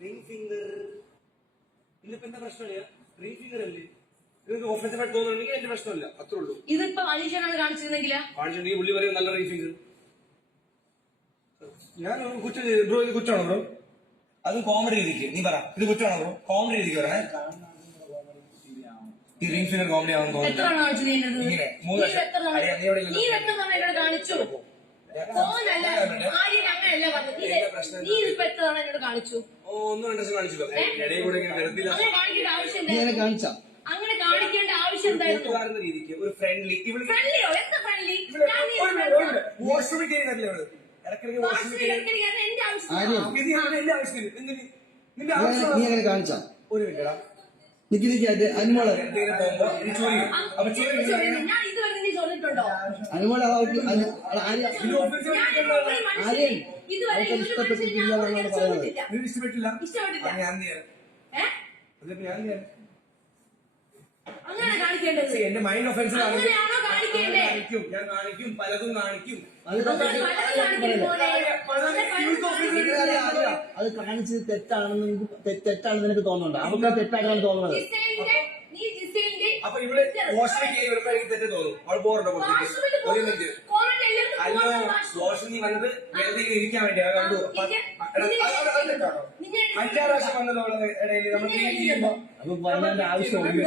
Ring finger ഇതിപ്പോ എന്താ പ്രശ്നമില്ല റിംഗ് ഫിംഗർ അല്ലേ? നിങ്ങൾക്ക് ഓഫീസറായിട്ട് തോന്നുന്നുണ്ടെങ്കിൽ എന്റെ പ്രശ്നമില്ല. അത്രേ ഉള്ളൂ. ഇതിപ്പോ അലീഷനാണ് കാണിച്ചിരുന്നെങ്കില? കാണിച്ചിട്ടുണ്ടെങ്കിൽ പുള്ളി പറയും നല്ല റിംഗ് ഫിംഗർ ഞാൻ കുറ്റം ബ്രോ ഇത് കുറ്റമാണോ ബ്രോ അത് കോമഡി രീതിക്ക്. നീ പറ. ഇത് കുറ്റമാണോ ബ്രോ കോമഡി രീതിക്ക് പറയണേ. ഈ റിംഗ് ഫിംഗർ കോമഡി ആണെന്ന് എത്ര തോന്നുന്നു കാണിച്ചു നീ എന്റെ ഇങ്ങനെ, മൂന്ന് തവണ അയ്യ, നീ ഇവിടെ ഇല്ല. നീ എത്ര തവണ എന്നോട് കാണിച്ചു? ഫോനല്ല ആര്യൻ അങ്ങനെയല്ല പറഞ്ഞത്. നീ? നീ ഇതിപ്പോ എത്ര തവണ എന്നോട് കാണിച്ചു? ഒന്നും രണ്ടു ദിവസം കാണിച്ചു ഇടയിൽ കൂടെ ഇങ്ങനെ വെറുതെ അങ്ങനെ കാണിക്കേണ്ട ആവശ്യം നീ കാണിച്ചാ. അങ്ങനെ കാണിക്കേണ്ട ആവശ്യം എന്തായിരുന്നു? രീതിക്ക് ഒരു ഫ്രണ്ട്ലി ഇവിടെ ഫ്രണ്ട്ലിയോ എന്താ ഫ്രണ്ട്ലി വാഷ്റൂമിൽ കയറിയില്ലേ അവൾ ഇടയ്ക്കിടയ്ക്ക് വാഷ്റൂമിൽ അത് എന്റെ ആവശ്യം എന്റെ ആവശ്യത്തിന്. എന്തിന് നിന്റെ നീ നീ ആവശ്യം എങ്ങനെ കാണിച്ചാ. ഒരു മിനിറ്റ് നിക്ക് നിക്ക് അത് അനുമോൾ. അനുമോൾ ആര്യൻ, ഇതുവരെ ഒരു മനുഷ്യനെ ഞാൻ ഒരിക്കലും ഇഷ്ടപ്പെട്ടില്ല. ഇഷ്ടപ്പെട്ടില്ല. ഞാൻ ഏ? അതിപ്പോ ഞാൻ അങ്ങനെ കാണിക്കേണ്ടത്. എന്റെ മൈൻഡ് ഒഫൻസീവ് ആണ് അങ്ങനെയാണോ കാണിക്കേണ്ടേ? കാണിക്കും ഞാൻ കാണിക്കും പലതും കാണിക്കും. അത് പലതും പോലെ. അങ്ങനെ പലതും അത് കാണിച്ചത് തെറ്റാണെന്ന് നിനക്ക് തെ- തെറ്റാണെന്ന് നിനക്ക് തോന്നുന്നുണ്ടോ. അവർക്ക് തെറ്റായിട്ടാണ് തോന്നുന്നത്. ജിസേലിന്റെ നീ ജിസേലിന്റെ അപ്പൊ ഇവിടെ വാഷിംഗ് തെറ്റ് തോന്നും അവൾ ബോറുണ്ടോ വാഷ്റൂമിൽ ഒരു മിനിറ്റ് പോകുന്ന വാഷിംഗ് നീ വന്നത് വെറുതെ ഇരിക്കാൻ വേണ്ടി. അത് കണ്ടു. അഞ്ചാറ് പ്രാവശ്യം വന്നതോളം ഇടയിൽ നമ്മൾ ക്ലീൻ ചെയ്യുമ്പോ. അപ്പൊ വന്നതിന്റെ ആവശ്യമുണ്ട്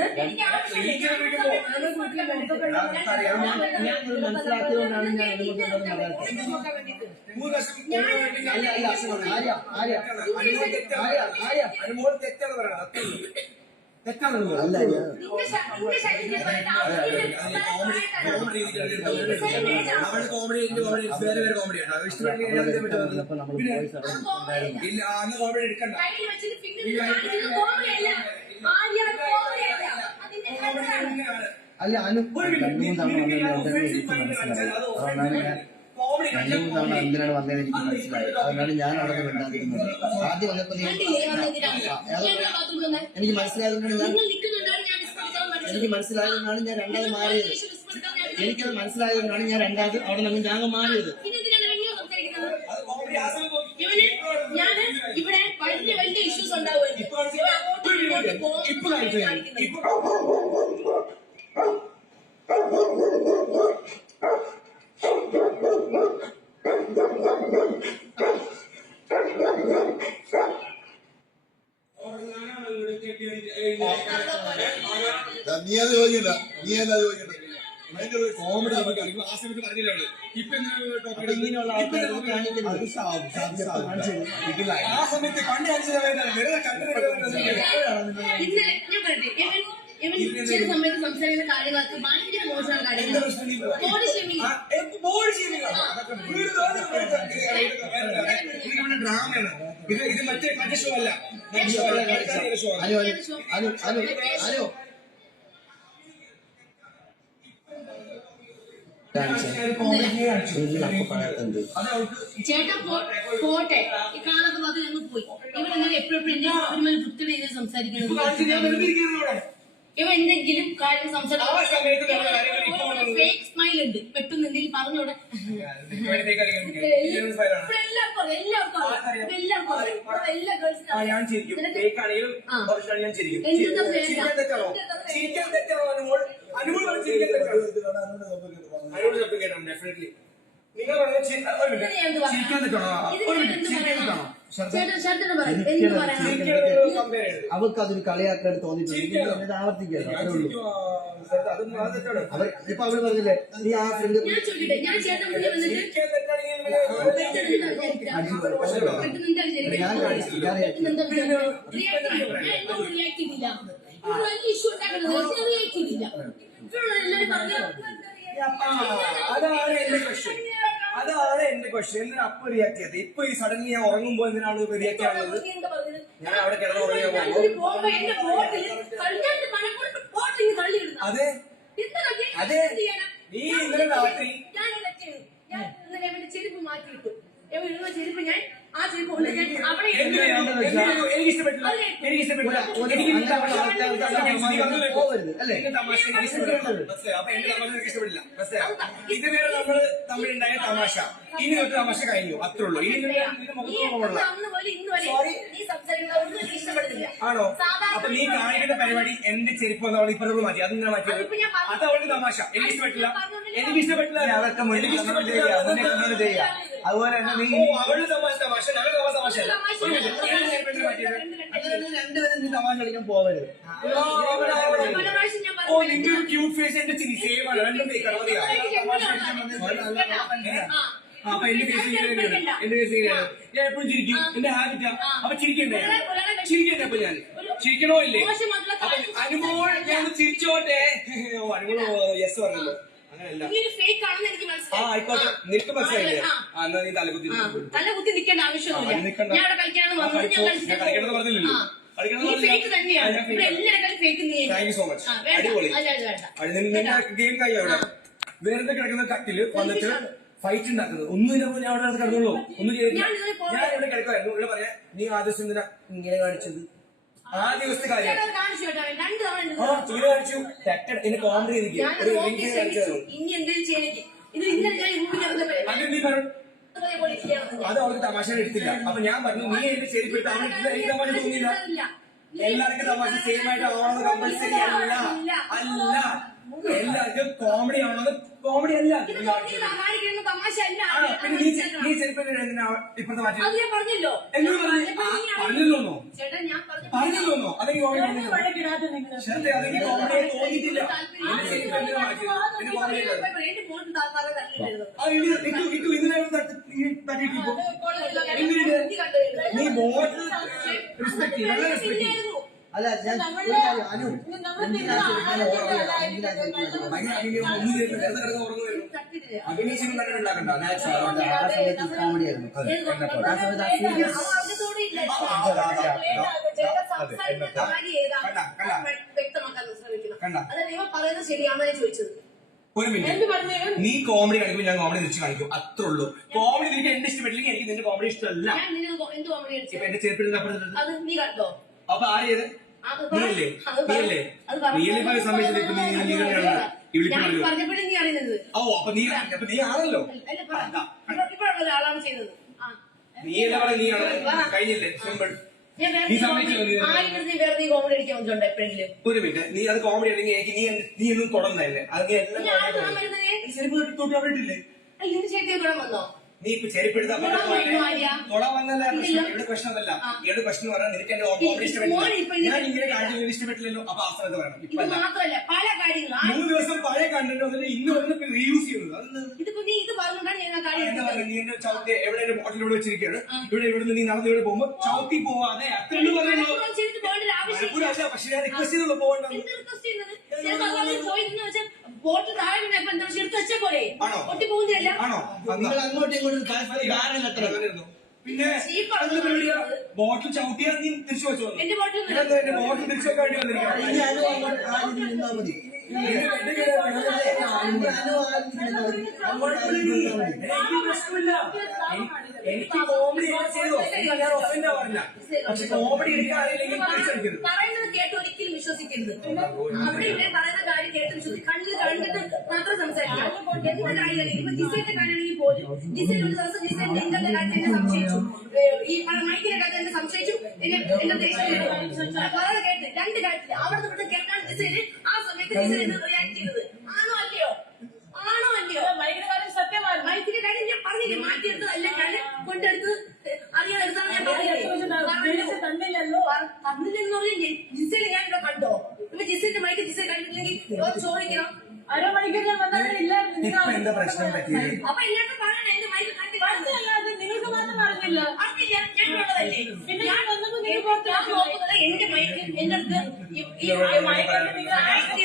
ഞാൻ മനസ്സിലാക്കിയതുകൊണ്ടാണ് ഞാൻ അനുമോൾ തെറ്റാണ്. ആര്യ അനുമോൾ ഇല്ല അന്ന് കോമഡി എടുക്കണ്ട. അല്ല അനു ഒരു രണ്ടു മിനിറ്റ് മൂന്ന് തവണ നിനക്ക് ഞാൻ വന്നതിന് offensive എനിക്ക് mind മനസ്സിലായി. രണ്ടു മൂന്ന് തവണ എന്തിനാണ് വന്നതെന്ന് എനിക്ക് മനസ്സിലായി അതുകൊണ്ടാണ് ഞാൻ അവിടെ മിണ്ടാതിരുന്നത് ആദ്യം വന്നപ്പോ നീ കണ്ടില്ലേ വന്നെന്തിനാണ്? ആ, ഞാൻ ഇവിടെ bathroom വന്നേ. എനിക്ക് മനസ്സിലായതുകൊണ്ടാണ് ഞാൻ. എനിക്ക് മനസ്സിലായതുകൊണ്ടാണ് ഞാൻ രണ്ടാമത് മാറിയത്. എനിക്കത് മനസ്സിലായതുകൊണ്ടാണ് ഞാൻ രണ്ടാമത് അവിടെ നിന്ന് ഞാൻ മാറിയത് ഇവിടെ വലിയ വലിയ ഇഷ്യൂസ് ഉണ്ടാവുമായിരുന്നു ഇപ്പൊ കാണിച്ചില്ല. ഇവൻ അങ്ങോട്ടും ഒരു ഇങ്ങോട്ടും മിനിറ്റ്. പോകും. ഇപ്പൊ കാണിച്ചു ഞാൻ. കാണിക്കുന്നത്. ഇപ്പൊ നീ അത് ചോദിക്കണ്ട നീ എന്താ കോമഡി നമുക്ക്. ആ അവൾ. ഇപ്പൊ എന്തിനാ സമയത്ത് കണ്ണി ചില സമയത്ത് സംസാരിക്കുന്ന ഭയങ്കര കാര്യങ്ങൾ ബോഡി ഡ്രാമയാണ് ഇത് ഇത് മറ്റേ മറ്റേ ഷോ അല്ല മറ്റേ ഷോ അല്ല ഷോ അനു അനു അനു അനു പോ- പോട്ടെ കാണാത്ത ഭാഗത്ത് ഞങ്ങൾ പോയി ഇവൻ ഇങ്ങനെ എപ്പോഴും എന്റെ വൃത്തിയുടെ രീതിയിൽ സംസാരിക്കുന്നത്. ഇവ എന്തെങ്കിലും കാര്യം വന്നത്. ഫേക്ക് സ്മൈൽ ഉണ്ട് പെട്ടെന്ന് എന്തെങ്കിലും പറഞ്ഞോടെ എല്ലാവർക്കും എല്ലാവർക്കും എല്ലാവർക്കും എല്ലാ ഗേൾസിനും ശബ്ദം ഡെഫിനറ്റ്ലി നിങ്ങൾ. അവർക്ക് അതൊരു കളിയാക്കാൻ തോന്നിയിട്ടുണ്ട്. ചിരിക്കണം. ഇത് എന്നിട്ട് ആവർത്തിക്കരുത് ഞാൻ അത്രേ ഉള്ളൂ. ചിരിക്കും, ആ, ശബ്ദം, അതൊന്നും അത് തെറ്റാണ്. അവർ ഇപ്പൊ അവർ പറഞ്ഞില്ലേ നീ ആ ഫ്രണ്ട് ഞാൻ ഉണ്ടാക്കുന്നത് എല്ലാവരും പറഞ്ഞു, ആ, അതാണ് എന്റെ ക്വസ്റ്റ്യൻ അതാണ് എന്റെ ക്വസ്റ്റ്യൻ എന്തിനാ അപ്പൊ റിയാക്ട് ചെയ്തത് ഇപ്പൊ ഈ സഡൻലി ഞാൻ ഉറങ്ങുമ്പോ എന്തിനാണ് റിയാക്ട് പറഞ്ഞത്? ഞാൻ അവിടെ കിടന്ന് ഉറങ്ങിയാ പോകും അതെ? അതെ. നീ ഇന്നലെ രാത്രി ഞാൻ ഇന്നലെ ചെരുപ്പ് മാറ്റിയിട്ടു. ചെരുപ്പ് ഞാൻ ആ ചെരുപ്പ് കൊണ്ട് ഞാൻ അവിടെ എന്ത് ഇടുന്നു. ചെയ്യണം? എന്ത് ചെയ്യണം? എനിക്ക് ഇഷ്ടപ്പെട്ടില്ല. എനിക്ക് ഇഷ്ടപ്പെട്ടില്ല എനിക്ക് തമാശ എനിക്ക് അപ്പൊ എന്റെ തമാശ നിനക്ക് ഇഷ്ടപ്പെട്ടില്ല. മനസ്സിലായോ? ഇതുവരെ നമ്മൾ തമ്മിലുണ്ടായ തമാശ. ഇനി ഒരു തമാശ കഴിഞ്ഞു. അത്രേ ഉള്ളൂ. ഇനി എനിക്ക് ആണോ? അപ്പൊ നീ കാണിക്കുന്ന പരിപാടി എന്റെ ചെരുപ്പ് വന്ന അവൾ ഇപ്പുറത്ത് മാറ്റി. അത് ഞാൻ മാറ്റിയത്. അത് അവളുടെ തമാശ. എനിക്ക് ഇഷ്ടപ്പെട്ടില്ല. എനിക്ക് ഇഷ്ടപ്പെട്ടില്ല അതൊക്കെ എനിക്ക് ഇഷ്ടപ്പെട്ടില്ല അതുപോലെ തന്നെ നീ അവൾ തമാശ തമാശ ഞങ്ങൾ തമാശ തമാശ രണ്ടുപേരും നീ തമാശ കളിക്കാൻ ഞാൻ ഓ പറഞ്ഞു. നിന്റെ ഒരു ക്യൂട്ട് ഫേസ് എന്റെ ചിരി സെയിം ആണ് രണ്ടും അപ്പൊ എന്റെ ഫേസ് ഇങ്ങനെയാണ് എന്റെ ഫേസ് ഞാൻ എപ്പോഴും ചിരിക്കും എന്റെ ഹാബിറ്റാ അപ്പൊ ചിരിക്കണ്ടേ ചിരിക്കണ്ടേ അപ്പൊ ഞാൻ ചിരിക്കണോ ഇല്ലേ അനുഭവം അപ്പൊ അനുമോൾ ഞാൻ ചിരിച്ചോട്ടെ ഓ അനുമോൾ യെസ് പറഞ്ഞല്ലോ ആയിക്കോട്ടെ. നിനക്ക് മനസ്സിലായില്ലേ? ആ. ആ എന്നാ നീ തലകുത്തി ആ, തല കുത്തി നിൽക്കേണ്ട ആവശ്യമൊന്നുമില്ല. ഞാൻ അവിടെ കളിക്കാനാണ് വന്നത്. ഞാൻ. കളിച്ചിട്ട് കളിക്കണമെന്ന് പറഞ്ഞില്ലല്ലോ. ഫേക്ക് തന്നെയാണ്. ആ, ഞാൻ ഇവിടെ എല്ലാവരും ഫേക്ക് നീ താങ്ക് യു സോ മച്ച് അടിപൊളി. ഗെയിം അവിടെ. വെറുതെ കിടക്കുന്ന കട്ടിൽ വന്നിട്ട് ഫൈറ്റ് ഉണ്ടാക്കുന്നത് ഒന്നും ഇല്ല ഞാൻ അവിടെ കിടന്നുള്ളൂ ഒന്നും ചെയ്തില്ല ഞാൻ ഇവിടെ കിടക്കുമായിരുന്നു ഇവിടെ പറയാ നീ ആദ്യം ഇങ്ങനെ കാണിച്ചത്? ആ ദിവസത്തെ കാര്യം. അവർക്ക് ആ കാണിച്ചു തെറ്റ എന്നെ കോമഡി ഇനി എന്തെങ്കിലും ഇത് ഇന്നലെ അത് അവൾക്ക് തമാശ എടുത്തില്ല. അപ്പൊ ഞാൻ പറഞ്ഞു നീ എന്റെ അവൾക്ക് എനിക്ക് തമാശ തോന്നിയില്ല. എല്ലാവർക്കും തമാശ സെയിം ആയിട്ട് ആവണമെന്ന് കമ്പൽസറി അല്ല അല്ല. എല്ലാവർക്കും കോമഡി ആവണമെന്ന് കോമഡി അല്ല. ഇത് തമാശ അല്ല. പിന്നെ നീ ചെ- നീ ചെരുപ്പിന്റെ എന്തിനാ മാറ്റി ഞാൻ പറഞ്ഞല്ലോ. എന്നോട് പറഞ്ഞു ആ, നീ ചേട്ടാ ഞാൻ പറഞ്ഞു പറഞ്ഞില്ലോന്നോ? അതെനിക്ക് കോമഡി തോന്നിയില്ല ശരി അതെനിക്ക് കോമഡി തോന്നിയിട്ടില്ല. എന്റെ ചെരുപ്പ് എന്തിനാ മാറ്റിയത് പിന്നെ കോമഡി അല്ല എന്റെ മോൻ ആ ഇത് ഇട്ടു ഇട്ടു ഇന്നലെ തട്ടി തട്ടിയിട്ടിപ്പോ നീ ബോട്ട് റെസ്പെക്ട് ചെയ്യും. നല്ല റെസ്പെക്ട് ചെയ്യും. അല്ല ഞാൻ ഒരു അനു അഭിനയിച്ചൊന്നും തന്നെ ഉണ്ടാക്കണ്ട ആ സമയത്ത് ആ സീരിയസ് മിനിറ്റ്. നീ കോമഡി കാണിക്കുമ്പോൾ ഞാൻ കോമഡി തിരിച്ചു കാണിക്കും. അത്രേ ഉള്ളൂ. കോമഡി നിനക്ക് എന്റെ ഇഷ്ടപ്പെട്ടില്ലെങ്കിൽ എനിക്ക് നിന്റെ കോമഡി ഇഷ്ടമല്ല. എന്റെ ചെരുപ്പിൽ അപ്പൊ ആര് ചെയ്ത്? നീയല്ലേ അല്ലേ അത് നീ പറ. അല്ലേ അത് പറ. നീ അല്ലേ സമയത്ത് നീ വിളിക്കുന്നത് പറഞ്ഞപ്പോഴും നീ അറിയുന്നത്. ഓ അപ്പൊ നീ അപ്പൊ നീ ആണല്ലോ ഇവിടെ- ചെയ്തത്. നീ അല്ല പറഞ്ഞ നീ ആണ് കഴിഞ്ഞില്ലേ? സിമ്പിൾ. ഒരു മിനിറ്റ്. നീ അത് കോമഡി അല്ലെങ്കിൽ എനിക്ക് നീ നീ ഒന്നും തുടർന്നല്ലേ അത് നീ എല്ലാം നീ ഇപ്പൊ ചെരുപ്പെടുത്ത തൊടാൻ വരുന്നു ആര്യ? തൊടാൻ വന്നല്ല പ്രശ്നം ഇല്ല. ഇവിടെ പ്രശ്നം. ഇവിടെ പറഞ്ഞാൽ നിനക്ക് എന്റെ ഇപ്പൊ ഇഷ്ടപ്പെട്ടില്ല ഞാൻ ഇങ്ങനെ കാണിച്ചത് ഇഷ്ടപ്പെട്ടില്ലല്ലോ. അപ്പൊ ആ സ്ഥലത്ത് ഇപ്പൊ മൂന്ന് ദിവസം പഴയ കണ്ടന്റ് വന്നിട്ട് ഇന്ന് വന്ന് റീയൂസ് ചെയ്യുന്നത്? ഇതിപ്പോ നീ എന്റെ ചവിട്ടി എവിടെ എന്റെ ബോട്ടിൽ ഇവിടെ വെച്ചിരിക്കുകയാണ് ഇവിടെ ഇവിടെ നീ നടന്ന് ഇവിടെ പോകുമ്പോ ചവിട്ടി പോവാതെ അത്രേ പക്ഷെ ഞാൻ റിക്വസ്റ്റ് ചെയ്തുള്ളൂ പോകണ്ട ബോട്ട് താഴെ വീണപ്പോ എന്താ എടുത്ത് വെച്ചാ? ആണോ? പൊട്ടി പോകുന്നില്ല. ആണോ? നിങ്ങൾ അങ്ങോട്ടും ഇങ്ങോട്ടും പരസ്പരം ധാരണ എത്ര അങ്ങനെയായിരുന്നു. പിന്നെ ചീപ്പ് ആണ് അതെന്താ പരിപാടിയാ? ബോട്ടിൽ ചവിട്ടിയാ നീ തിരിച്ചു വെച്ചു? വന്നു എന്റെ ബോട്ടിൽ നിന്ന് ഇതെന്താ എന്റെ ബോട്ടിൽ തിരിച്ചു വെക്കാൻ വേണ്ടി വന്നിരിക്കുകയാണ് ഇനി അനു അങ്ങോട്ട് ആ രീതിയിൽ നിന്നാ മതി. അനു ആ രീതിയിൽ നിന്നാ മതി. അങ്ങോട്ട് ആ രീതിയിൽ നിന്നാ മതി. എനിക്ക് പ്രശ്നമില്ല. എനി- എനിക്ക് കോമഡി ചെയ്തോ? എനിക്ക് ഞാൻ ഒഫൻഡാ പറഞ്ഞ പക്ഷെ കോമഡി എടുക്കാൻ അറിയില്ലെങ്കിൽ തിരിച്ചടിക്കരുത് പറയുന്നത് കേട്ട് ഒരിക്കലും വിശ്വസിക്കരുത്. അവിടെ ഇവിടെ പറയുന്ന കേട്ട് വിശ്വസിച്ച് കണ്ണിൽ കണ്ടിട്ട് മാത്രം സംസാരിക്കണം എന്ത് കാര്യമാണെങ്കിൽ ഇപ്പൊ ജിസയുടെ കാര്യമാണെങ്കിൽ പോലും ജിസയിൽ ഒരു ദിവസം ജിസയുടെ ഇന്നത്തെ കാര്യത്തിൽ എന്നെ സംശയിച്ചു. ഈ മൈക്കിന്റെ കാര്യത്തിൽ എന്നെ സംശയിച്ചു. എന്നെ എന്നെ ദേഷ്യപ്പെട്ടു പറയുന്നത് കേട്ട് രണ്ട് കാര്യത്തിൽ അവിടെ നിന്ന് കേട്ടാണ് ജിസയിൽ ആ സമയത്ത് ജിസയിൽ എന്ന് റിയാക്ട് ചെയ്തത് ആണോ അല്ലയോ ആണോ അല്ലയോ മൈക്കിന്റെ കാര്യം സത്യമാണ് മൈക്കിന്റെ കാര്യം ഞാൻ പറഞ്ഞില്ലേ മാറ്റിയെടുത്തതല്ല ഞാൻ കൊണ്ടെടുത്ത് അറിയാതെ എടുത്താണ് ഞാൻ പറഞ്ഞത് തന്നില്ലെന്ന് പറഞ്ഞാൽ ജിസയിൽ ഞാൻ ഇവിടെ കണ്ടോ ഇപ്പൊ ജിസലിന്റെ മൈക്ക് ജിസയിൽ കണ്ടിട്ടില്ലെങ്കിൽ ചോദിക്കണം അരമണിക്കൂർ ഞാൻ വന്നവരില്ലായിരുന്നു ഇപ്പൊ എന്താ പ്രശ്നം പറ്റിയത്? അപ്പൊ എല്ലാവർക്കും പറയണം എന്റെ മൈക്ക് കണ്ടില്ല അല്ലാതെ നിങ്ങൾക്ക് മാത്രം അറിഞ്ഞില്ല. അറിഞ്ഞില്ല. ഞാൻ ഉള്ളതല്ലേ. പിന്നെ ഞാൻ വന്നപ്പോ നീ ഞാൻ പുറത്ത് നോക്കുന്നത് എന്റെ മൈക്ക് എന്റെ അടുത്ത് ഈ- മയക്കത്തിൽ നിങ്ങൾ ആയിരത്തി